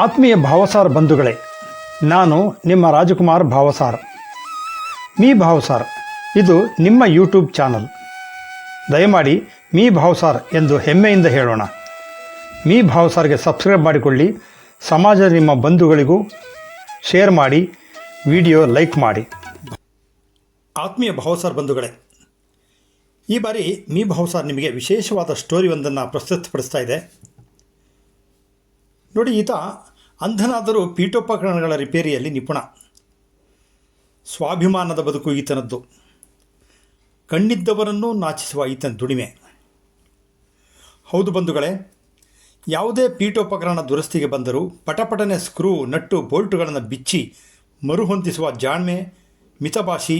ಆತ್ಮೀಯ ಭಾವಸಾರ್ ಬಂಧುಗಳೇ, ನಾನು ನಿಮ್ಮ ರಾಜಕುಮಾರ್ ಭಾವಸಾರ್. ಮೀ ಭಾವಸಾರ್ ಇದು ನಿಮ್ಮ ಯೂಟ್ಯೂಬ್ ಚಾನಲ್. ದಯಮಾಡಿ ಮೀ ಭಾವಸಾರ್ ಎಂದು ಹೆಮ್ಮೆಯಿಂದ ಹೇಳೋಣ. ಮೀ ಭಾವಸಾರ್ಗೆ ಸಬ್ಸ್ಕ್ರೈಬ್ ಮಾಡಿಕೊಳ್ಳಿ. ಸಮಾಜದ ನಿಮ್ಮ ಬಂಧುಗಳಿಗೂ ಶೇರ್ ಮಾಡಿ, ವಿಡಿಯೋ ಲೈಕ್ ಮಾಡಿ. ಆತ್ಮೀಯ ಭಾವಸಾರ್ ಬಂಧುಗಳೇ, ಈ ಬಾರಿ ಮೀ ಭಾವಸಾರ್ ನಿಮಗೆ ವಿಶೇಷವಾದ ಸ್ಟೋರಿ ಒಂದನ್ನು ಪ್ರಸ್ತುತಪಡಿಸ್ತಾ ಇದೆ. ನೋಡಿ, ಈತ ಅಂಧನಾದರೂ ಪೀಠೋಪಕರಣಗಳ ರಿಪೇರಿಯಲ್ಲಿ ನಿಪುಣ. ಸ್ವಾಭಿಮಾನದ ಬದುಕು ಈತನದ್ದು. ಕಣ್ಣಿದ್ದವರನ್ನು ನಾಚಿಸುವ ಈತನ ದುಡಿಮೆ. ಹೌದು ಬಂಧುಗಳೇ, ಯಾವುದೇ ಪೀಠೋಪಕರಣ ದುರಸ್ತಿಗೆ ಬಂದರೂ ಪಟಪಟನೆ ಸ್ಕ್ರೂ, ನಟ್ಟು, ಬೋಲ್ಟುಗಳನ್ನು ಬಿಚ್ಚಿ ಮರುಹೊಂದಿಸುವ ಜಾಣ್ಮೆ, ಮಿತಭಾಷಿ.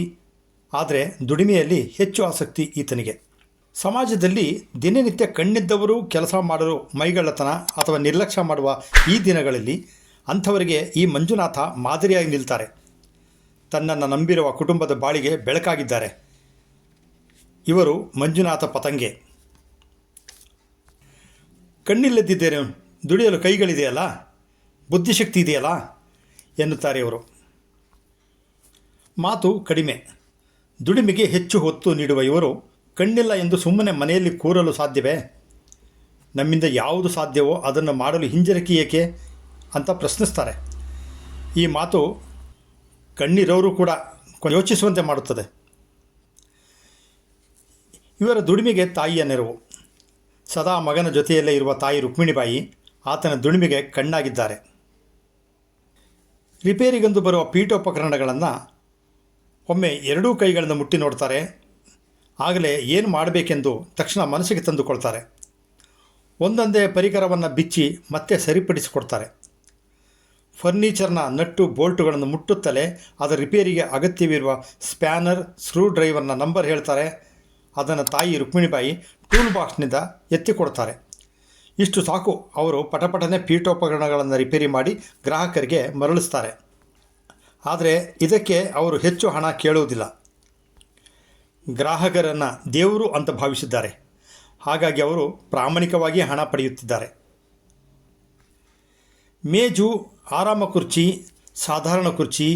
ಆದರೆ ದುಡಿಮೆಯಲ್ಲಿ ಹೆಚ್ಚು ಆಸಕ್ತಿ ಈತನಿಗೆ. ಸಮಾಜದಲ್ಲಿ ದಿನನಿತ್ಯ ಕಣ್ಣಿದ್ದವರು ಕೆಲಸ ಮಾಡಲು ಮೈಗಳ್ಳತನ ಅಥವಾ ನಿರ್ಲಕ್ಷ್ಯ ಮಾಡುವ ಈ ದಿನಗಳಲ್ಲಿ ಅಂಥವರಿಗೆ ಈ ಮಂಜುನಾಥ ಮಾದರಿಯಾಗಿ ನಿಲ್ತಾರೆ. ತನ್ನನ್ನು ನಂಬಿರುವ ಕುಟುಂಬದ ಬಾಳಿಗೆ ಬೆಳಕಾಗಿದ್ದಾರೆ. ಇವರು ಮಂಜುನಾಥ ಪತಂಗೆ. ಕಣ್ಣಿಲ್ಲದಿದ್ದೇನೆ, ದುಡಿಯಲು ಕೈಗಳಿದೆಯಲ್ಲ, ಬುದ್ಧಿಶಕ್ತಿ ಇದೆಯಲ್ಲ ಎನ್ನುತ್ತಾರೆ ಇವರು. ಮಾತು ಕಡಿಮೆ, ದುಡಿಮೆಗೆ ಹೆಚ್ಚು ಹೊತ್ತು ನೀಡುವ ಇವರು ಕಣ್ಣಿಲ್ಲ ಎಂದು ಸುಮ್ಮನೆ ಮನೆಯಲ್ಲಿ ಕೂರಲು ಸಾಧ್ಯವೇ? ನಮ್ಮಿಂದ ಯಾವುದು ಸಾಧ್ಯವೋ ಅದನ್ನು ಮಾಡಲು ಹಿಂಜರಿಕೆ ಏಕೆ ಅಂತ ಪ್ರಶ್ನಿಸ್ತಾರೆ. ಈ ಮಾತು ಕಣ್ಣಿರೋರು ಕೂಡ ಯೋಚಿಸುವಂತೆ ಮಾಡುತ್ತದೆ. ಇವರ ದುಡಿಮೆಗೆ ತಾಯಿಯ ನೆರವು. ಸದಾ ಮಗನ ಜೊತೆಯಲ್ಲೇ ಇರುವ ತಾಯಿ ರುಕ್ಮಿಣಿಬಾಯಿ ಆತನ ದುಡಿಮೆಗೆ ಕಣ್ಣಾಗಿದ್ದಾರೆ. ರಿಪೇರಿಗೆಂದು ಬರುವ ಪೀಠೋಪಕರಣಗಳನ್ನು ಒಮ್ಮೆ ಎರಡೂ ಕೈಗಳಿಂದ ಮುಟ್ಟಿ ನೋಡ್ತಾರೆ. ಆಗಲೇ ಏನು ಮಾಡಬೇಕೆಂದು ತಕ್ಷಣ ಮನಸ್ಸಿಗೆ ತಂದುಕೊಳ್ತಾರೆ. ಒಂದೊಂದೇ ಪರಿಕರವನ್ನು ಬಿಚ್ಚಿ ಮತ್ತೆ ಸರಿಪಡಿಸಿಕೊಡ್ತಾರೆ. ಫರ್ನಿಚರ್ನ ನಟ್ಟು ಬೋಲ್ಟುಗಳನ್ನು ಮುಟ್ಟುತ್ತಲೇ ಅದರ ರಿಪೇರಿಗೆ ಅಗತ್ಯವಿರುವ ಸ್ಪ್ಯಾನರ್, ಸ್ಕ್ರೂ ಡ್ರೈವರ್ನ ನಂಬರ್ ಹೇಳ್ತಾರೆ. ಅದನ್ನು ತಾಯಿ ರುಕ್ಮಿಣಿಬಾಯಿ ಟೂಲ್ ಬಾಕ್ಸ್ನಿಂದ ಎತ್ತಿಕೊಡ್ತಾರೆ. ಇಷ್ಟು ಸಾಕು, ಅವರು ಪಟಪಟನೆ ಪೀಠೋಪಕರಣಗಳನ್ನು ರಿಪೇರಿ ಮಾಡಿ ಗ್ರಾಹಕರಿಗೆ ಮರಳಿಸ್ತಾರೆ. ಆದರೆ ಇದಕ್ಕೆ ಅವರು ಹೆಚ್ಚು ಹಣ ಕೇಳುವುದಿಲ್ಲ. ಗ್ರಾಹಕರನ್ನು ದೇವರು ಅಂತ ಭಾವಿಸಿದ್ದಾರೆ. ಹಾಗಾಗಿ ಅವರು ಪ್ರಾಮಾಣಿಕವಾಗಿ ಹಣ ಪಡೆಯುತ್ತಿದ್ದಾರೆ. ಮೇಜು, ಆರಾಮ ಕುರ್ಚಿ, ಸಾಧಾರಣ ಕುರ್ಚಿ,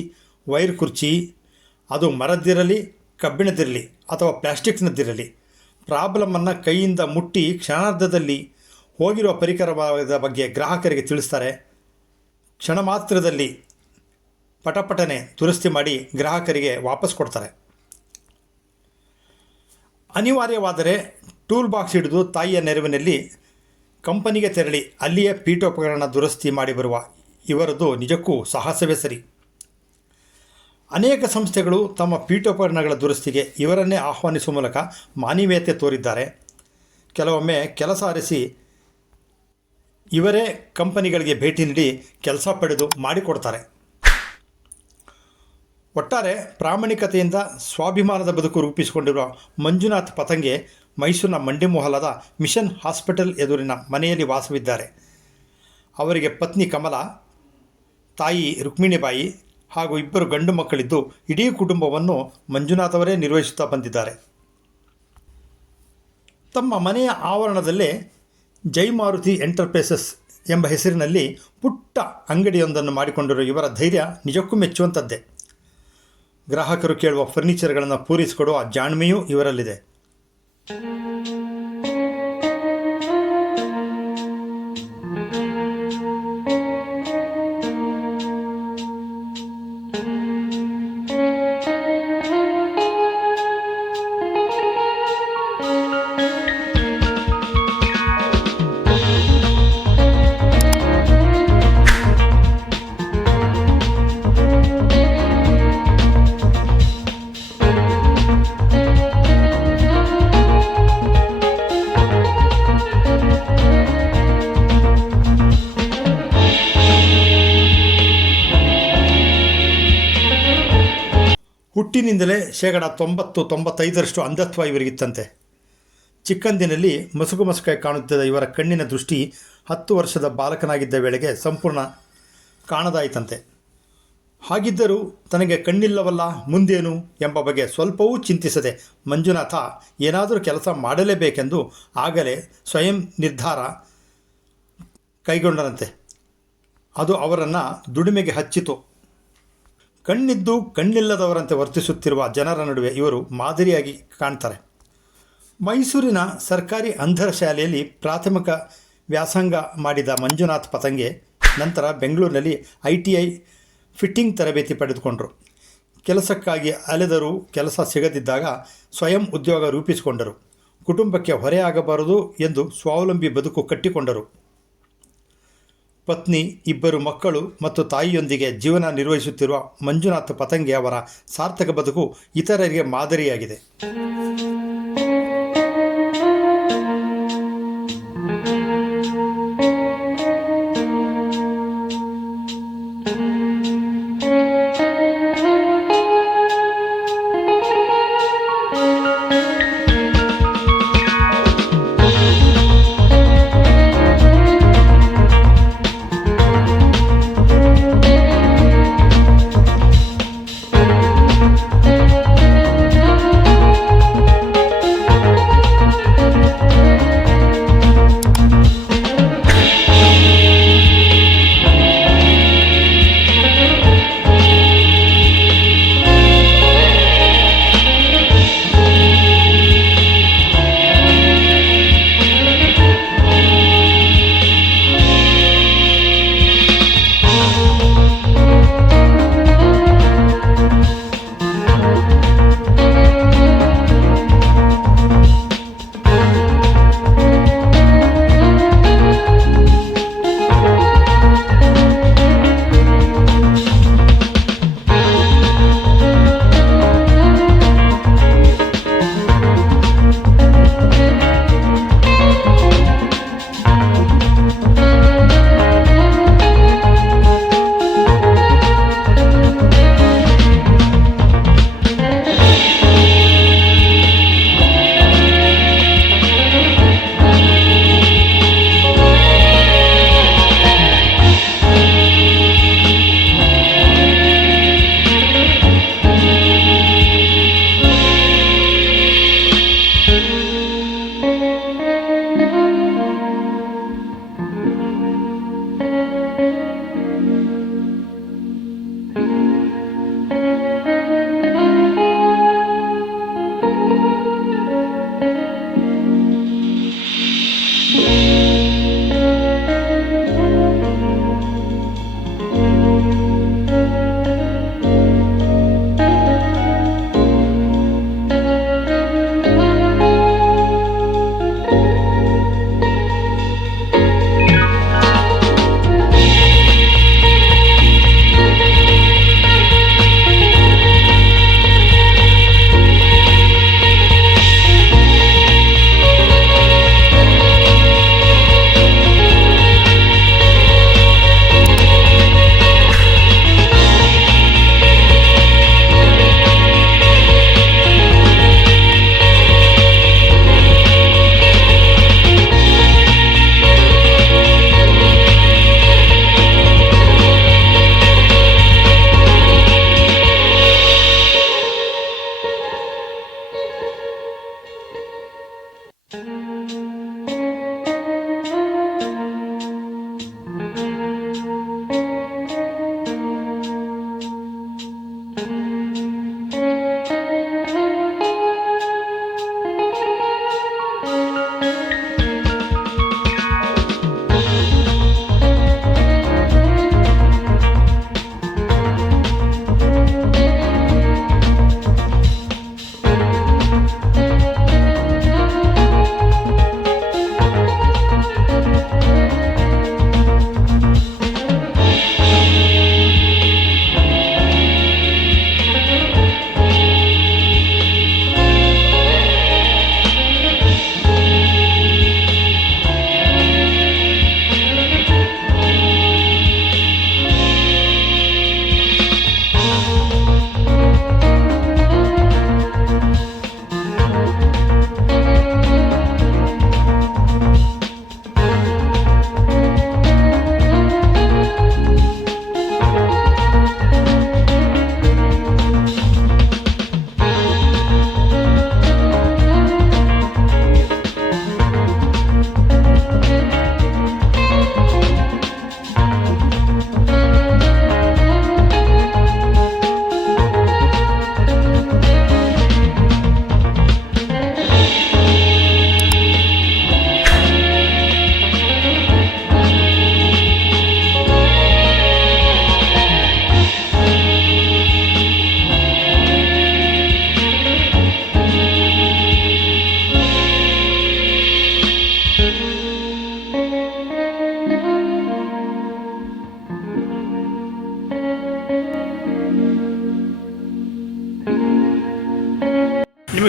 ವೈರ್ ಕುರ್ಚಿ, ಅದು ಮರದ್ದಿರಲಿ, ಕಬ್ಬಿಣದಿರಲಿ ಅಥವಾ ಪ್ಲಾಸ್ಟಿಕ್ನದ್ದಿರಲಿ, ಪ್ರಾಬ್ಲಮನ್ನು ಕೈಯಿಂದ ಮುಟ್ಟಿ ಕ್ಷಣಾರ್ಧದಲ್ಲಿ ಹೋಗಿರುವ ಪರಿಕರವಾದ ಬಗ್ಗೆ ಗ್ರಾಹಕರಿಗೆ ತಿಳಿಸ್ತಾರೆ. ಕ್ಷಣ ಮಾತ್ರದಲ್ಲಿ ಪಟಪಟನೆ ದುರಸ್ತಿ ಮಾಡಿ ಗ್ರಾಹಕರಿಗೆ ವಾಪಸ್ ಕೊಡ್ತಾರೆ. ಅನಿವಾರ್ಯವಾದರೆ ಟೂಲ್ ಬಾಕ್ಸ್ ಹಿಡಿದು ತಾಯಿಯ ನೆರವಿನಲ್ಲಿ ಕಂಪನಿಗೆ ತೆರಳಿ ಅಲ್ಲಿಯೇ ಪೀಠೋಪಕರಣ ದುರಸ್ತಿ ಮಾಡಿ ಬರುವ ಇವರದು ನಿಜಕ್ಕೂ ಸಾಹಸವೇ ಸರಿ. ಅನೇಕ ಸಂಸ್ಥೆಗಳು ತಮ್ಮ ಪೀಠೋಪಕರಣಗಳ ದುರಸ್ತಿಗೆ ಇವರನ್ನೇ ಆಹ್ವಾನಿಸುವ ಮೂಲಕ ಮಾನವೀಯತೆ ತೋರಿದ್ದಾರೆ. ಕೆಲವೊಮ್ಮೆ ಕೆಲಸ ಅರಿಸಿ ಇವರೇ ಕಂಪನಿಗಳಿಗೆ ಭೇಟಿ ನೀಡಿ ಕೆಲಸ ಪಡೆದು ಮಾಡಿಕೊಡ್ತಾರೆ. ಒಟ್ಟಾರೆ ಪ್ರಾಮಾಣಿಕತೆಯಿಂದ ಸ್ವಾಭಿಮಾನದ ಬದುಕು ರೂಪಿಸಿಕೊಂಡಿರುವ ಮಂಜುನಾಥ್ ಪತಂಗೆ ಮೈಸೂರಿನ ಮಂಡಿಮೊಹಲದ ಮಿಷನ್ ಹಾಸ್ಪಿಟಲ್ ಎದುರಿನ ಮನೆಯಲ್ಲಿ ವಾಸವಿದ್ದಾರೆ. ಅವರಿಗೆ ಪತ್ನಿ ಕಮಲಾ, ತಾಯಿ ರುಕ್ಮಿಣಿಬಾಯಿ ಹಾಗೂ 2 ಗಂಡು ಮಕ್ಕಳಿದ್ದು ಇಡೀ ಕುಟುಂಬವನ್ನು ಮಂಜುನಾಥ್ ಅವರೇ ನಿರ್ವಹಿಸುತ್ತಾ ಬಂದಿದ್ದಾರೆ. ತಮ್ಮ ಮನೆಯ ಆವರಣದಲ್ಲೇ ಜೈಮಾರುತಿ ಎಂಟರ್ಪ್ರೈಸಸ್ ಎಂಬ ಹೆಸರಿನಲ್ಲಿ ಪುಟ್ಟ ಅಂಗಡಿಯೊಂದನ್ನು ಮಾಡಿಕೊಂಡಿರುವ ಇವರ ಧೈರ್ಯ ನಿಜಕ್ಕೂ ಮೆಚ್ಚುವಂಥದ್ದೇ. ಗ್ರಾಹಕರು ಕೇಳುವ ಫರ್ನಿಚರ್ಗಳನ್ನು ಪೂರೈಸಿಕೊಡುವ ಜಾಣ್ಮೆಯೂ ಇವರಲ್ಲಿದೆ. ಹುಟ್ಟಿನಿಂದಲೇ 90-95% ಅಂಧತ್ವ ಇವರಿಗಿತ್ತಂತೆ. ಚಿಕ್ಕಂದಿನಲ್ಲಿ ಮಸುಕಾಗಿ ಕಾಣುತ್ತಿದ್ದ ಇವರ ಕಣ್ಣಿನ ದೃಷ್ಟಿ 10 ವರ್ಷದ ಬಾಲಕನಾಗಿದ್ದ ವೇಳೆಗೆ ಸಂಪೂರ್ಣ ಕಾಣದಾಯಿತಂತೆ. ಹಾಗಿದ್ದರೂ ತನಗೆ ಕಣ್ಣಿಲ್ಲವಲ್ಲ, ಮುಂದೇನು ಎಂಬ ಬಗ್ಗೆ ಸ್ವಲ್ಪವೂ ಚಿಂತಿಸದೆ ಮಂಜುನಾಥ ಏನಾದರೂ ಕೆಲಸ ಮಾಡಲೇಬೇಕೆಂದು ಆಗಲೇ ಸ್ವಯಂ ನಿರ್ಧಾರ ಕೈಗೊಂಡನಂತೆ. ಅದು ಅವರನ್ನು ದುಡಿಮೆಗೆ ಹಚ್ಚಿತು. ಕಣ್ಣಿದ್ದು ಕಣ್ಣಿಲ್ಲದವರಂತೆ ವರ್ತಿಸುತ್ತಿರುವ ಜನರ ನಡುವೆ ಇವರು ಮಾದರಿಯಾಗಿ ಕಾಣ್ತಾರೆ. ಮೈಸೂರಿನ ಸರ್ಕಾರಿ ಅಂಧರ ಶಾಲೆಯಲ್ಲಿ ಪ್ರಾಥಮಿಕ ವ್ಯಾಸಂಗ ಮಾಡಿದ ಮಂಜುನಾಥ್ ಪತಂಗೆ ನಂತರ ಬೆಂಗಳೂರಿನಲ್ಲಿ ITI ಫಿಟ್ಟಿಂಗ್ ತರಬೇತಿ ಪಡೆದುಕೊಂಡರು. ಕೆಲಸಕ್ಕಾಗಿ ಅಲೆದರೂ ಕೆಲಸ ಸಿಗದಿದ್ದಾಗ ಸ್ವಯಂ ಉದ್ಯೋಗ ರೂಪಿಸಿಕೊಂಡರು. ಕುಟುಂಬಕ್ಕೆ ಹೊರೆಯಾಗಬಾರದು ಎಂದು ಸ್ವಾವಲಂಬಿ ಬದುಕು ಕಟ್ಟಿಕೊಂಡರು. ಪತ್ನಿ, 2 ಮಕ್ಕಳು ಮತ್ತು ತಾಯಿಯೊಂದಿಗೆ ಜೀವನ ನಿರ್ವಹಿಸುತ್ತಿರುವ ಮಂಜುನಾಥ್ ಪತಂಗೆ ಅವರ ಸಾರ್ಥಕ ಬದುಕು ಇತರರಿಗೆ ಮಾದರಿಯಾಗಿದೆ.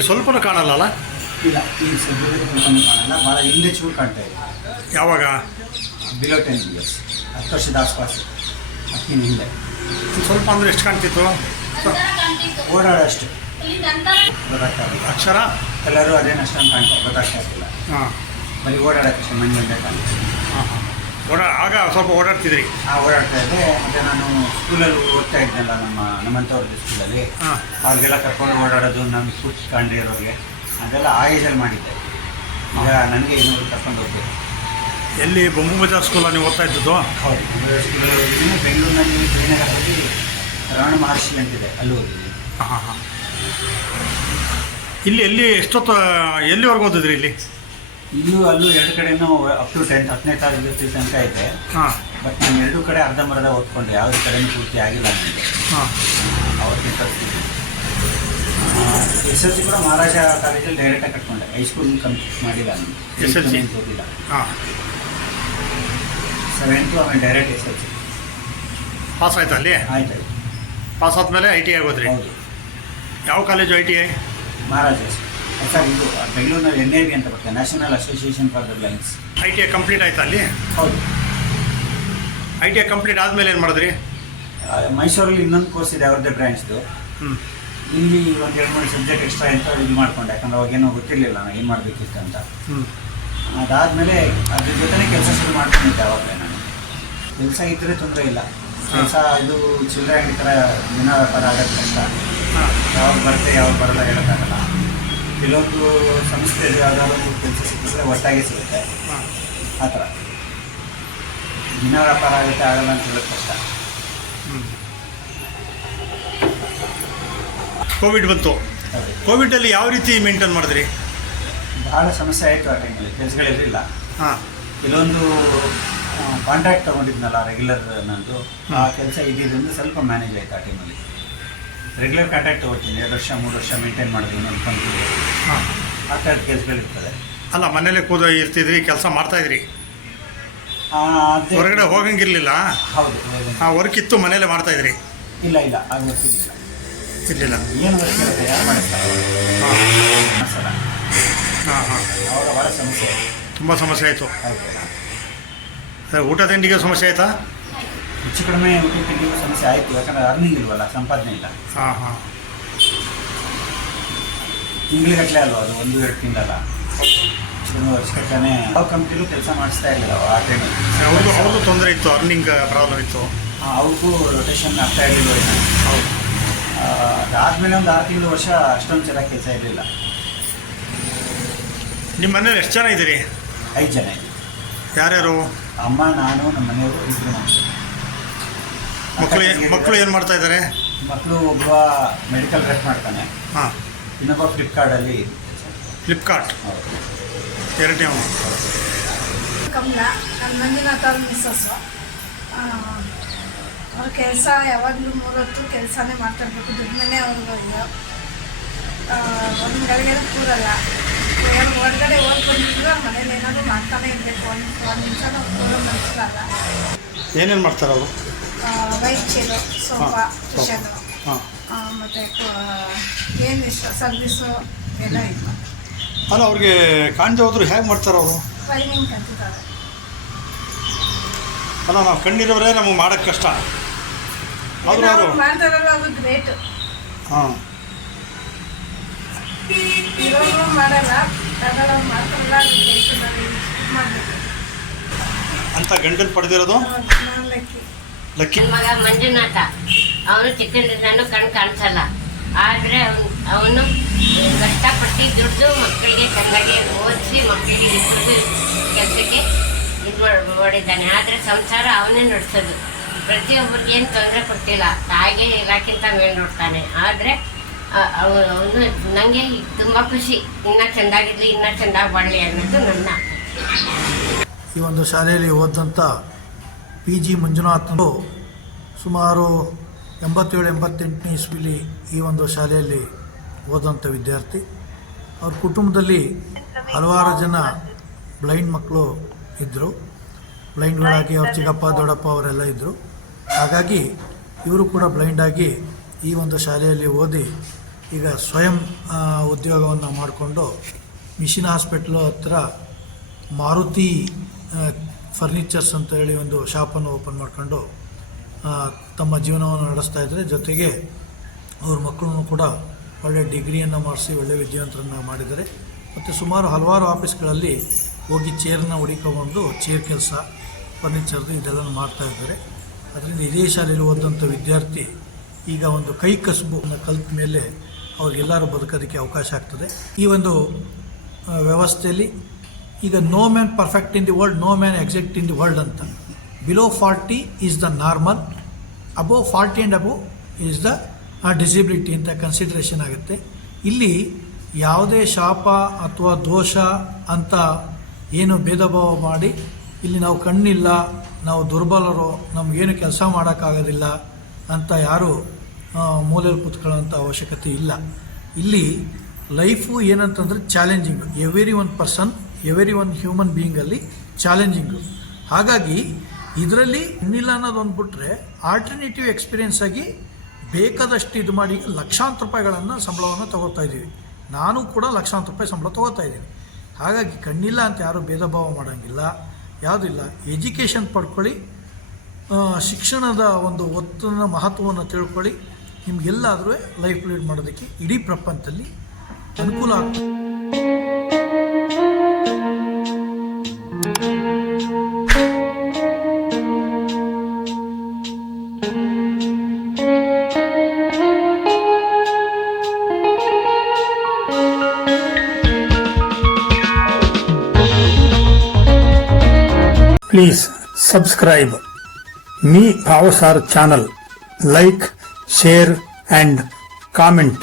ನಿಮಗೆ ಸ್ವಲ್ಪನೂ ಕಾಣಲ್ಲ? ಇಲ್ಲ, ಈ ಸದ್ಯದಲ್ಲಿ ಸ್ವಲ್ಪನೂ ಕಾಣಲ್ಲ. ಭಾಳ ಹಿಂದೆ ಚೂರು ಕಾಣ್ತಾ ಇದೆ. ಯಾವಾಗ? ಬಿಲೋ 10 ಇಯರ್ಸ್, 10 ವರ್ಷದ ಆಸ್ಪಾಸು, ಅದಕ್ಕಿಂತ ಹಿಂದೆ. ಸ್ವಲ್ಪ ಅಂದರೆ ಎಷ್ಟು ಕಾಣ್ತಿತ್ತು? ಓಡಾಡೋಷ್ಟು ಗೊತ್ತಾಗ್ತಾಯಿಲ್ಲ. ಅಕ್ಷರ ಕಲರು ಅದೇನು ಅಷ್ಟೊಂದು ಗೊತ್ತಾಗ್ತಾ ಇರ್ತಿಲ್ಲ. ಹಾಂ, ಬರೀ ಓಡಾಡೋಕ್ಕೆ ಮಂಜೆ ಕಾಣ್ತು. ಹಾಂ ಹಾಂ. ಆಗ ಸ್ವಲ್ಪ ಓಡಾಡ್ತಿದ್ರಿ? ಓಡಾಡ್ತಾ ಇದ್ದೆ. ಮತ್ತು ನಾನು ಸ್ಕೂಲಲ್ಲಿ ಓದ್ತಾ ಇದ್ನಲ್ಲ, ನಮ್ಮಂಥವ್ರದ್ದು ಸ್ಕೂಲಲ್ಲಿ. ಅವ್ರಿಗೆಲ್ಲ ಕರ್ಕೊಂಡು ಓಡಾಡೋದು, ನಮ್ಮ ಫುಟ್ ಕಂಡಿರೋರಿಗೆ ಅದೆಲ್ಲ ಆ ಏಜಲ್ಲಿ ಮಾಡಿದ್ದೆ. ಈಗ ನನಗೆ ಇನ್ನೂರು ಕರ್ಕೊಂಡು ಹೋಗ್ಬೇಕು. ಎಲ್ಲಿ? ಬೊಂಬು ಬಜಾರ್ ಸ್ಕೂಲಲ್ಲಿ ನೀವು ಓದ್ತಾ ಇದ್ದದ್ದು? ಹೌದು, ಸ್ಕೂಲಲ್ಲಿ ಬೆಂಗಳೂರಿನಲ್ಲಿ ಜಯನಗರದಲ್ಲಿ ರಮಣ ಮಹರ್ಷಿ ಅಂತಿದೆ, ಅಲ್ಲಿ ಹೋಗಿದ್ದೀನಿ. ಹಾಂ ಹಾಂ. ಎಲ್ಲಿ ಎಷ್ಟೊತ್ತು ಎಲ್ಲಿವರೆಗೂ ಓದಿದ್ರಿ ಇಲ್ಲಿ? ಇಲ್ಲೂ ಅಲ್ಲೂ ಎರಡು ಕಡೆನೂ ಅಪ್ ಟು 10th 10ನೇ ತರಗತಿ ತನಕ ಇದೆ. ಹಾಂ. ಬಟ್ ನಾನು ಎರಡೂ ಕಡೆ ಅರ್ಧಂಬರ್ಧ ಓದ್ಕೊಂಡೆ, ಯಾವುದೇ ಕಡೆನೂ ಪೂರ್ತಿ ಆಗಿಲ್ಲ ನನಗೆ. ಹಾಂ. ಅವತ್ತಿನ ಪರಿಸ್ಥಿತಿ. SLC ಕೂಡ ಮಹಾರಾಜ ಕಾಲೇಜಲ್ಲಿ ಡೈರೆಕ್ಟಾಗಿ ಕಟ್ಕೊಂಡೆ. ಹೈಸ್ಕೂಲ್ ಕಂಪ್ಲೀಟ್ ಮಾಡಿಲ್ಲ ನಾನು. SLC ಓದಿಲ್ಲ. ಹಾಂ. 7th ಆಮೇಲೆ ಡೈರೆಕ್ಟ್ SLC ಪಾಸ್ ಆಯ್ತಾ ಅಲ್ಲಿ? ಆಯ್ತು. ಪಾಸ್ ಆದಮೇಲೆ ITI ಆಗೋದ್ರಿ? ಹೌದು. ಯಾವ ಕಾಲೇಜು ITI? ಮಹಾರಾಜ ಸರ್, ಇದು ಬೆಂಗಳೂರಿನಲ್ಲಿ NAB ಅಂತ ಬರ್ತದೆ, national association for the blinds. ITI complete ಆಯ್ತಾ ಅಲ್ಲಿ? ಹೌದು. ITI ಕಂಪ್ಲೀಟ್ ಆದಮೇಲೆ ಏನು ಮಾಡಿದ್ರಿ? ಮೈಸೂರಲ್ಲಿ ಇನ್ನೊಂದು ಕೋರ್ಸ್ ಇದೆ, ಅವ್ರದ್ದೇ ಬ್ರ್ಯಾಂಚ್ದು. ಹ್ಞೂ. ಇಲ್ಲಿ ಒಂದು 2-3 ಸಬ್ಜೆಕ್ಟ್ ಎಕ್ಸ್ಟ್ರಾ ಅಂತ ಇದು ಮಾಡ್ಕೊಂಡೆ, ಯಾಕಂದ್ರೆ ಅವಾಗೇನೋ ಗೊತ್ತಿರಲಿಲ್ಲ ನಾನು ಏನು ಮಾಡಬೇಕಿತ್ತು ಅಂತ. ಹ್ಞೂ. ಅದಾದಮೇಲೆ ಅದ್ರ ಜೊತೆನೇ ಕೆಲಸ ಶುರು ಮಾಡ್ಕೊಂಡಿದ್ದೆ. ಆವಾಗಲೇ ನಾನು ಕೆಲಸ ಇದ್ದರೆ ತೊಂದರೆ ಇಲ್ಲ. ಕೆಲಸ ಇದು ಚಿಲ್ಲರೆ ಅಂಗಡಿ ಥರ ದಿನ ವ್ಯಾಪಾರ ಆಗೋದು ಕಷ್ಟ. ಯಾವಾಗ ಬರುತ್ತೆ ಯಾವಾಗ ಬರಲ್ಲ ಹೇಳೋಕ್ಕಾಗಲ್ಲ. ಕೆಲವೊಂದು ಸಂಸ್ಥೆ ಯಾವುದಾದ್ರು ಕೆಲಸ ಸಿಕ್ಕಿದ್ರೆ ಒಟ್ಟಾಗೆ ಸಿಗುತ್ತೆ, ಆ ಥರ. ದಿನ ವ್ಯಾಪಾರ ಆಗುತ್ತೆ ಆಗಲ್ಲ ಅಂತ ಹೇಳೋದು ಕಷ್ಟ. ಕೋವಿಡ್ ಬಂತು. ಕೋವಿಡಲ್ಲಿ ಯಾವ ರೀತಿ ಮೇಂಟೈನ್ ಮಾಡಿದ್ರಿ? ಭಾಳ ಸಮಸ್ಯೆ ಆಯಿತು ಆ ಟೈಮಲ್ಲಿ, ಕೆಲಸಗಳಿರಲಿಲ್ಲ. ಹಾಂ. ಕೆಲವೊಂದು ಕಾಂಟ್ರಾಕ್ಟ್ ತೊಗೊಂಡಿದ್ನಲ್ಲ ರೆಗ್ಯುಲರ್, ನಂದು ಆ ಕೆಲಸ ಇದ್ದಿದ್ದರಿಂದ ಸ್ವಲ್ಪ ಮ್ಯಾನೇಜ್ ಆಯಿತು ಆ ಟೈಮಲ್ಲಿ. ರೆಗ್ಯುಲರ್ ಕಾಂಟ್ರಾಕ್ಟ್ ತೊಗೊಳ್ತೀನಿ, 2 ವರ್ಷ 3 ವರ್ಷ ಮೇಂಟೈನ್ ಮಾಡಿದ್ವಿ ಇನ್ನೊಂದು ಕಂಪ್ನಿಗೆ. ಹಾಂ. ಆ ಥರದ ಕೆಲಸಗಳಿರ್ತದೆ. ಅಲ್ಲ, ಮನೇಲೆ ಇರ್ತಿದ್ರಿ, ಕೆಲಸ ಮಾಡ್ತಾಯಿದ್ರಿ, ಅದೇ ಹೊರಗಡೆ ಹೋಗಂಗಿರಲಿಲ್ಲ? ಹೌದು. ವರ್ಕ್ ಇತ್ತು, ಮನೇಲೆ ಮಾಡ್ತಾಯಿದ್ರಿ? ಇಲ್ಲ ಆಗ ಗೊತ್ತಿರಲಿಲ್ಲ. ಇರಲಿಲ್ಲ. ಏನು ವರ್ಕ್ ಇರುತ್ತೆ, ಯಾರು ಮಾಡಿಸ್ತಾರೆ? ಸಲ ಹಾಂ ಹಾಂ. ಅವಾಗ ಭಾಳ ಸಮಸ್ಯೆ, ತುಂಬ ಸಮಸ್ಯೆ ಆಯಿತು. ಆಯಿತು. ಊಟ ತಿಂಡಿಗೆ ಸಮಸ್ಯೆ ಆಯಿತಾ? ಹೆಚ್ಚು ಕಡಿಮೆ ಊಟ ತಿಂಡಿಗೂ ಸಮಸ್ಯೆ ಆಯಿತು, ಯಾಕಂದರೆ ಅರ್ನಿಂಗ್ ಇಲ್ವಲ್ಲ, ಸಂಪಾದನೆ ಇಲ್ಲ. ಹಾಂ ಹಾಂ. ತಿಂಗಳಿಗಟ್ಟಲೆ ಅಲ್ವ ಅದು, 1-2 ತಿಂಗಳಲ್ಲ, ವರ್ಷಗಟ್ಟಲೆ. ಯಾವ ಕಂಪ್ನಿಲೂ ಕೆಲಸ ಮಾಡಿಸ್ತಾ ಇರಲಿಲ್ಲ ಆ ಟೈಮಲ್ಲಿ. ಅವ್ರಿಗೂ ತೊಂದರೆ ಇತ್ತು, ಅರ್ನಿಂಗ್ ಪ್ರಾಬ್ಲಮ್ ಇತ್ತು. ಅವ್ರಿಗೂ ರೊಟೇಷನ್ ಆಗ್ತಾ ಇರಲಿಲ್ಲ. ಹೌದು. ಅದಾದಮೇಲೆ ಒಂದು 6 ತಿಂಗಳು ವರ್ಷ ಅಷ್ಟೊಂದು ಚೆನ್ನಾಗಿ ಕೆಲಸ ಇರಲಿಲ್ಲ. ನಿಮ್ಮ ಮನೇಲಿ ಎಷ್ಟು ಜನ ಇದ್ದೀರಿ? 5 ಜನ. ಯಾರ್ಯಾರು? ಅಮ್ಮ, ನಾನು, ನಮ್ಮ ಮನೆಯವರು, 2 ಮಕ್ಕಳು ಏನು ಮಾಡ್ತಾ ಇದ್ದಾರೆ? ಮಕ್ಕಳು ಒಬ್ಬ ಮೆಡಿಕಲ್ ರೆಪ್ ಮಾಡ್ತಾನೆ. ಹಾಂ. ಇನ್ನೊಬ್ಬ ಫ್ಲಿಪ್ಕಾರ್ಟಲ್ಲಿ. ಫ್ಲಿಪ್ಕಾರ್ಟ್? ಎರಡನೇ ಅವನು. ಕಮಲ, ನನ್ನ ಮಂಜುನಾಥ ಅವ್ರ ಮಿಸ್ಸಸ್ಸು. ಅವ್ರ ಕೆಲಸ ಯಾವಾಗಲೂ 3 ಹೊತ್ತು ಕೆಲಸನೇ ಮಾಡ್ತಿರ್ಬೇಕು, ದುಡ್ಮನೆ ಅವ್ರಿಗೆ. ಒಂದು ಗಳಿಗೆ ಕೂರಲ್ಲ, ಹೊರಗಡೆ ಹೋಗಿ ಬಂದಿದ್ರು ಮನೇಲಿ ಏನಾದರೂ ಮಾಡ್ತಾನೆ ಇರಬೇಕು. ಒಂದು ನಿಮಿಷ ಕೂರೋ ಮನಸ್ಸಲ್ಲ. ಏನೇನು ಮಾಡ್ತಾರೆ ಅವರು? ವೈಟ್ ಚೇರು, ಸೋಫಾ, ಕುಷನು, ಮತ್ತು ಏನು ಇಷ್ಟ ಸರ್ವಿಸು ಎಲ್ಲ ಇದು ಮಾಡ್ತಾರೆ. ಅಲ್ಲ, ಅವ್ರಿಗೆ ಕಾಣದೆ ಹೋದ್ರು ಹೇಗೆ ಮಾಡ್ತಾರೆ ಅವರು? ಟ್ರೈನಿಂಗ್ ಕಲ್ತಿದ್ದಾರೆ. ಅಲ್ಲ, ನಾವು ಕಣ್ಣಿರೋರೇ ನಮಗೆ ಮಾಡೋಕ್ಕೆ ಕಷ್ಟ, ಆದರೂ ಅವರು ಮಾಡ್ತಾರಲ್ಲ, ಅದು ಗ್ರೇಟ್. ಹಾಂ. ಇರೋರು ಮಾಡಲ್ಲ, ಅದೆಲ್ಲ ಮಾಡ್ತಾರಲ್ಲ, ಅದು ಗ್ರೇಟ್. ನಾವು ಮಾಡಬೇಕು ಅಂತ ಗಂಡಲ್ಲಿ ಪಡೆದಿರೋದು ನಾನು ಲಕ್ಕಿ. ನನ್ನ ಮಗ ಮಂಜುನಾಥ, ಅವನು ಚಿಕ್ಕಂದಿದ್ದಾನು ಕಣ್ಣು ಕಾಣಿಸಲ್ಲ. ಆದರೆ ಅವನು ಕಷ್ಟಪಟ್ಟು ದುಡ್ಡು ಮಕ್ಕಳಿಗೆ ಚೆನ್ನಾಗಿ ಓದಿಸಿ ಮಕ್ಕಳಿಗೆ ಇಬ್ಬರಿಗೂ ಕೆಲಸಕ್ಕೆ ಇದು ಮಾಡಿದ್ದಾನೆ. ಆದರೆ ಸಂಸಾರ ಅವನೇ ನಡೆಸೋದು. ಪ್ರತಿಯೊಬ್ಬರಿಗೆ ಏನು ತೊಂದರೆ ಕೊಟ್ಟಿಲ್ಲ, ತಾಯಿಗೆ ಎಲ್ಲಕ್ಕಿಂತ ಮೇಲೆ ನೋಡ್ತಾನೆ. ಆದರೆ ಅವನು ನನಗೆ ತುಂಬ ಖುಷಿ, ಇನ್ನೂ ಚೆಂದಾಗಿರಲಿ, ಇನ್ನೂ ಚೆಂದಾಗಿ ಬಾಳಲಿ ಅನ್ನೋದು ನನ್ನ. ಈ ಒಂದು ಶಾಲೆಯಲ್ಲಿ ಓದಿದಂಥ PG ಮಂಜುನಾಥನು ಸುಮಾರು 87-88ನೇ ಇಸ್ವಿಲಿ ಈ ಒಂದು ಶಾಲೆಯಲ್ಲಿ ಓದಂಥ ವಿದ್ಯಾರ್ಥಿ. ಅವ್ರ ಕುಟುಂಬದಲ್ಲಿ ಹಲವಾರು ಜನ ಬ್ಲೈಂಡ್ ಮಕ್ಕಳು ಇದ್ದರು. ಬ್ಲೈಂಡ್ಗಳಾಗಿ ಅವ್ರ ಚಿಕ್ಕಪ್ಪ ದೊಡ್ಡಪ್ಪ ಅವರೆಲ್ಲ ಇದ್ದರು. ಹಾಗಾಗಿ ಇವರು ಕೂಡ ಬ್ಲೈಂಡಾಗಿ ಈ ಒಂದು ಶಾಲೆಯಲ್ಲಿ ಓದಿ ಈಗ ಸ್ವಯಂ ಉದ್ಯೋಗವನ್ನು ಮಾಡಿಕೊಂಡು ಮಿಷಿನ್ ಹಾಸ್ಪಿಟ್ಲು ಹತ್ರ ಮಾರುತಿ ಫರ್ನಿಚರ್ಸ್ ಅಂತ ಹೇಳಿ ಒಂದು ಶಾಪನ್ನು ಓಪನ್ ಮಾಡ್ಕೊಂಡು ತಮ್ಮ ಜೀವನವನ್ನು ನಡೆಸ್ತಾ ಇದ್ದಾರೆ. ಜೊತೆಗೆ ಅವ್ರ ಮಕ್ಕಳನ್ನು ಕೂಡ ಒಳ್ಳೆಯ ಡಿಗ್ರಿಯನ್ನು ಮಾಡಿಸಿ ಒಳ್ಳೆಯ ವಿದ್ಯಾವಂತರನ್ನು ಮಾಡಿದ್ದಾರೆ. ಮತ್ತು ಸುಮಾರು ಹಲವಾರು ಆಫೀಸ್ಗಳಲ್ಲಿ ಹೋಗಿ ಚೇರನ್ನ ಹುಡುಕೊಂಡು ಚೇರ್ ಕೆಲಸ, ಫರ್ನಿಚರ್ದು ಇದೆಲ್ಲ ಮಾಡ್ತಾ ಇದ್ದಾರೆ. ಅದರಿಂದ ಇದೇ ಶಾಲೆಯಲ್ಲಿ ಓದಂಥ ವಿದ್ಯಾರ್ಥಿ ಈಗ ಒಂದು ಕೈ ಕಸುಬನ್ನು ಕಲಿತ ಮೇಲೆ ಅವ್ರಿಗೆಲ್ಲರೂ ಬದುಕೋದಕ್ಕೆ ಅವಕಾಶ ಆಗ್ತದೆ. ಈ ಒಂದು ವ್ಯವಸ್ಥೆಯಲ್ಲಿ ಈಗ no man perfect in the world, no man exact in the world ಅಂತ. Below 40 is the normal, above 40 and above is the disability ಅಂತ ಕನ್ಸಿಡ್ರೇಷನ್ ಆಗುತ್ತೆ. ಇಲ್ಲಿ ಯಾವುದೇ ಶಾಪ ಅಥವಾ ದೋಷ ಅಂತ ಏನು ಭೇದ ಭಾವ ಮಾಡಿ ಇಲ್ಲಿ ನಾವು ಕಣ್ಣಿಲ್ಲ, ನಾವು ದುರ್ಬಲರು, ನಮಗೇನು ಕೆಲಸ ಮಾಡೋಕ್ಕಾಗೋದಿಲ್ಲ ಅಂತ ಯಾರು ಮೂಲೆಯಲ್ಲಿ ಕೂತ್ಕೊಳ್ಳೋಂಥ ಅವಶ್ಯಕತೆ ಇಲ್ಲ. ಇಲ್ಲಿ ಲೈಫು ಏನಂತಂದರೆ challenging. Every one person, every one human ಬೀಯಿಂಗಲ್ಲಿ ಚಾಲೆಂಜಿಂಗು. ಹಾಗಾಗಿ ಇದರಲ್ಲಿ ಇನ್ನಿಲ್ಲ ಅನ್ನೋದೊಂದು ಬಿಟ್ಟರೆ ಆಲ್ಟರ್ನೇಟಿವ್ ಎಕ್ಸ್ಪೀರಿಯೆನ್ಸ್ ಆಗಿ ಬೇಕಾದಷ್ಟು ಇದು ಮಾಡಿ ಲಕ್ಷಾಂತರ ರೂಪಾಯಿಗಳನ್ನು ಸಂಬಳವನ್ನು ತೊಗೋತಾ ಇದ್ದೀವಿ. ನಾನು ಕೂಡ ಲಕ್ಷಾಂತರ ರೂಪಾಯಿ ಸಂಬಳ ತೊಗೋತಾ ಇದ್ದೀನಿ. ಹಾಗಾಗಿ ಕಣ್ಣಿಲ್ಲ ಅಂತ ಯಾರೂ ಭೇದ ಭಾವ ಮಾಡೋಂಗಿಲ್ಲ, ಯಾವುದಿಲ್ಲ. ಎಜುಕೇಷನ್ ಪಡ್ಕೊಳ್ಳಿ, ಶಿಕ್ಷಣದ ಒಂದು ಒತ್ತನ್ನು ಮಹತ್ವವನ್ನು ತಿಳ್ಕೊಳ್ಳಿ. ನಿಮಗೆಲ್ಲಾದರೂ ಲೈಫ್ ಲೀಡ್ ಮಾಡೋದಕ್ಕೆ ಇಡೀ ಪ್ರಪಂಚದಲ್ಲಿ ಅನುಕೂಲ ಆಗ್ತದೆ. Please subscribe Me Bhavasar channel, like, share and comment.